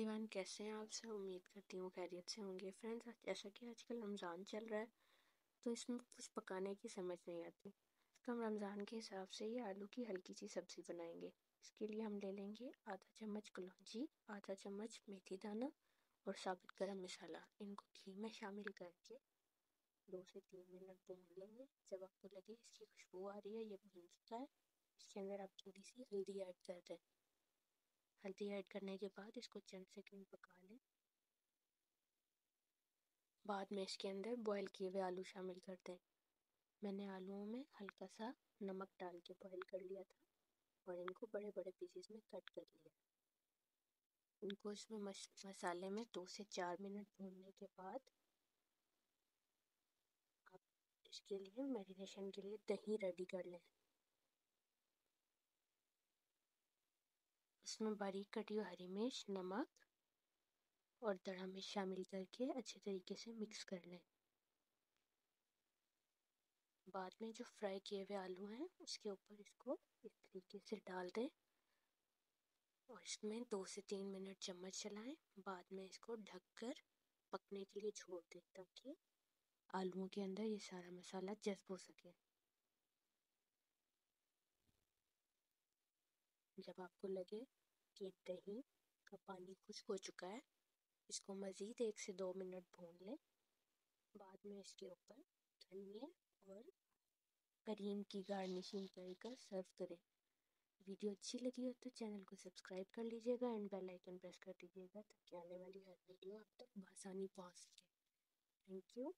Everyone, कैसे हैं आप सब। उम्मीद करती हूँ खैरियत से होंगे। फ्रेंड्स, जैसा कि आजकल रमज़ान चल रहा है तो इसमें कुछ पकाने की समझ नहीं आती, तो हम रमज़ान के हिसाब से ये आलू की हल्की सी सब्ज़ी बनाएंगे। इसके लिए हम ले लेंगे आधा चम्मच कलौंजी, आधा चम्मच मेथी दाना और साबुत गरम मसाला। इनको घी में शामिल करके 2 से 3 मिनट भून लेंगे। जब आपको लगे इसकी खुशबू आ रही है, ये भून चुका है, इसके अंदर आप थोड़ी सी हल्दी ऐड कर दें। हल्दी ऐड करने के बाद इसको चंद सेकंड पका लें। बाद में इसके अंदर बॉईल किए हुए आलू शामिल कर दें। मैंने आलूओं में हल्का सा नमक डाल के बॉईल कर लिया था और इनको बड़े बड़े पीसेस में कट कर लिया। इनको इसमें मसाले में 2 से 4 मिनट भूनने के बाद आप इसके लिए मैरिनेशन के लिए दही रेडी कर लें। इसमें बारीक कटी हुई हरी मिर्च, नमक और दड़ा मिर्च शामिल करके अच्छे तरीके से मिक्स कर लें। बाद में जो फ्राई किए हुए आलू हैं उसके ऊपर इसको इस तरीके से डाल दें और इसमें 2 से 3 मिनट चम्मच चलाएं। बाद में इसको ढककर पकने के लिए छोड़ दें ताकि आलूओं के अंदर ये सारा मसाला जज़्ब हो सके। जब आपको लगे कि दही का पानी खुश्क हो चुका है, इसको मज़ीद 1 से 2 मिनट भून लें। बाद में इसके ऊपर धनिया और करीम की गार्निशिंग कर सर्व करें। वीडियो अच्छी लगी हो तो चैनल को सब्सक्राइब कर लीजिएगा एंड बेल आइकन प्रेस कर दीजिएगा ताकि आने वाली हर वीडियो आप तक बआसानी पहुंच सके। Thank you.